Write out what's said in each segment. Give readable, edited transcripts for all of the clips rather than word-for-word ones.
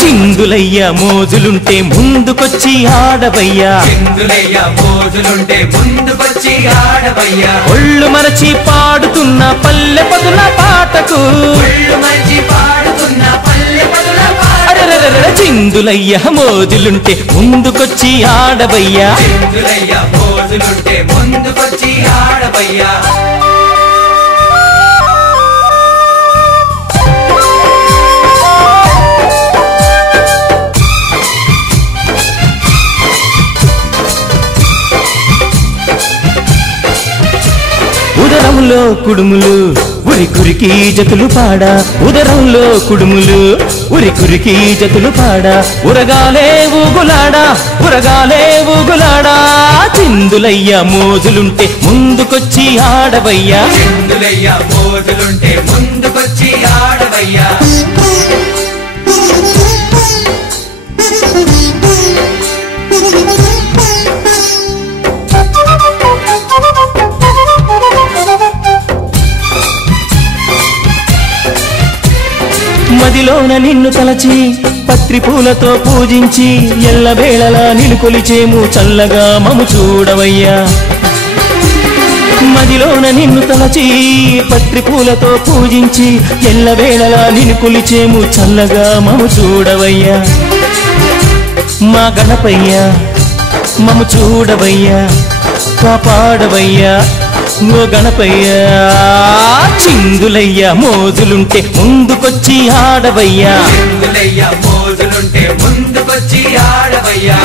చిందులయ్య మోజులుంటే ముందుకొచ్చి ఆడవయ్యా చిందులయ్య మోజులుంటే ముందుకొచ్చి ఆడవయ్యా ఒళ్ళు మరచి పాడుతున్న పల్లె పదుల పాటకు ఒళ్ళు మరచి పాడుతున్న పల్లె పదుల పాటకు చిందులయ్య మోజులుంటే ముందుకొచ్చి ఆడవయ్యా చిందులయ్య మోజులుంటే ముందుకొచ్చి ఆడవయ్యా ఉదరంలో కుడుములు ఉరి కురికి జతులు పాడా ఉదరంలో కుడుములు ఉరి కురికి జతులు పాడా ఉరగాలే ఊగులాడా ఉరగాలే ఊగులాడా చిందులయ్య మోజులుంటే ముందుకొచ్చి ఆడవయ్యా చిందులయ్య మోజులుంటే ముందుకొచ్చి ఆడవయ్యా మదిలోన నిన్ను తలచి పత్రి పూలతో పూజించి ఎల్లవేళలా నిన్ను కొలిచేము చల్లగా మము చూడవయ్యా మదిలోన నిన్ను తలచి పత్రి పూలతో పూజించి ఎల్లవేళలా నిన్ను కొలిచేము చల్లగా మము చూడవయ్యా మా గణపయ్యా మము చూడవయ్యా కాపాడవయ్యా ఓ గణపయ్యా చిందులయ్య మోజులుంటే ముందుకొచ్చి ఆడవయ్యా చిందులయ్య మోజులుంటే ముందుకొచ్చి ఆడవయ్యా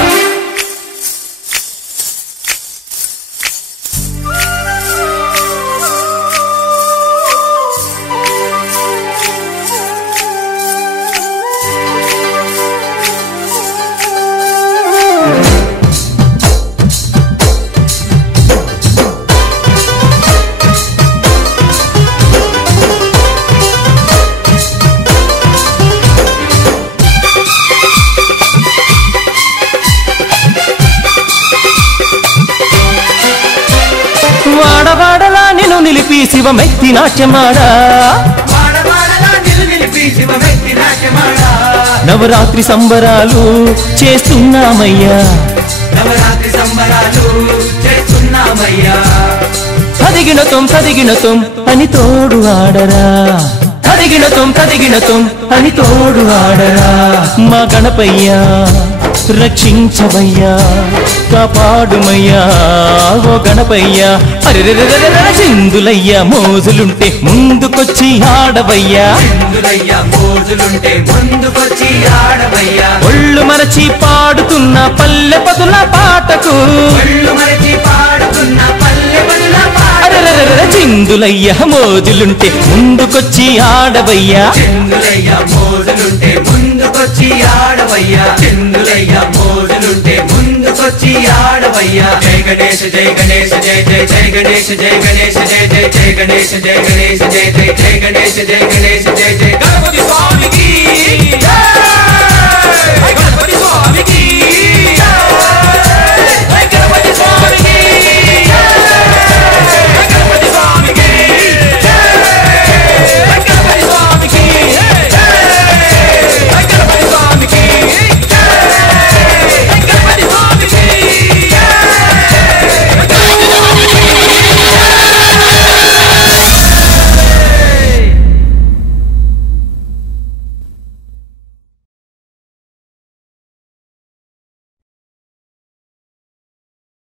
వాడవాడలా నిన్ను నిలిపి శివమెత్తి నాట్యమాడా నవరాత్రి సంబరాలు చేస్తున్నామయ్యా నవరాత్రి సంబరాలు చేస్తున్నామయ్యా తదిగినతం అని తోడు ఆడరా తదిగినతం అని తోడు ఆడరా మా గణపయ్యా రక్షించవయ్యా కాపాడుమయ్యా ఓ గణపయ్యా అరెరెరెరెరె చిందులయ్య మోజులుంటే ముందుకొచ్చి ఆడవయ్యా చిందులయ్య మోజులుంటే ముందుకొచ్చి ఆడవయ్యా ఒళ్ళు మరచి పాడుతున్న పల్లె పదుల పాటకు ఒళ్ళు మరచి పాడుతున్న పల్లె పదుల అరెరెరెరె చిందులయ్య మోజులుంటే ముందుకొచ్చి ఆడవయ్యా చిందులయ్య మోజులుంటే ముందుకొచ్చి ఆడవయ్యా చిందులయ్య మోజులుంటే ముందుకొచ్చి ఆడవయ్యా జై గణేశ జై గణేశ జై జై జై గణేశ జై గణేశ జై జై జై గణేశ జై గణేశ జై జై జై గణేశ జై గణేశ జై జై గణపతి స్వామికి జై గణపతి స్వామికి